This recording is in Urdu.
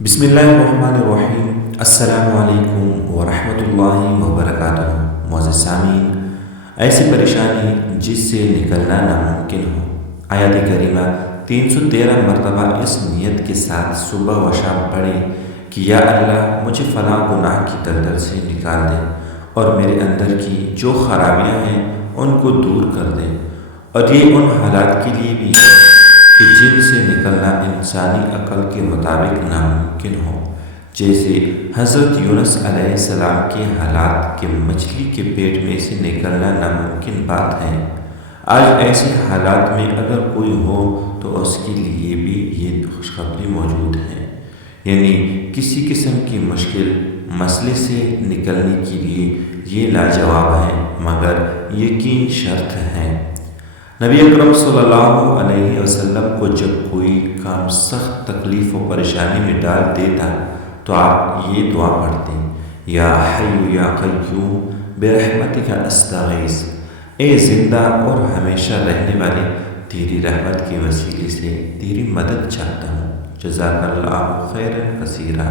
بسم اللہ الرحمن الرحیم۔ السلام علیکم ورحمۃ اللہ وبرکاتہ۔ معزز سامعین، ایسی پریشانی جس سے نکلنا ناممکن ہو، آیات کریمہ 313 مرتبہ اس نیت کے ساتھ صبح و شام پڑھیں کہ یا اللہ مجھے فلاں گناہ کی دلدل سے نکال دے اور میرے اندر کی جو خرابیاں ہیں ان کو دور کر دے، اور یہ ان حالات کے لیے بھی کہ جن سے نکلنا انسانی عقل کے مطابق ناممکن ہو، جیسے حضرت یونس علیہ السلام کے حالات کہ مچھلی کے پیٹ میں سے نکلنا ناممکن بات ہے۔ آج ایسے حالات میں اگر کوئی ہو تو اس کے لیے بھی یہ خوشخبری موجود ہے، یعنی کسی قسم کی مشکل مسئلے سے نکلنے کے لیے یہ لاجواب ہے، مگر یقین شرط ہے۔ نبی اکرم صلی اللہ علیہ وسلم کو جب کوئی کام سخت تکلیف و پریشانی میں ڈال دیتا تو آپ یہ دعا پڑھتے، یا حی یا قیوم برحمتک استغیث، اے زندہ اور ہمیشہ رہنے والے، تیری رحمت کے وسیلے سے تیری مدد چاہتا ہوں۔ جزاک اللہ خیرا کثیرا۔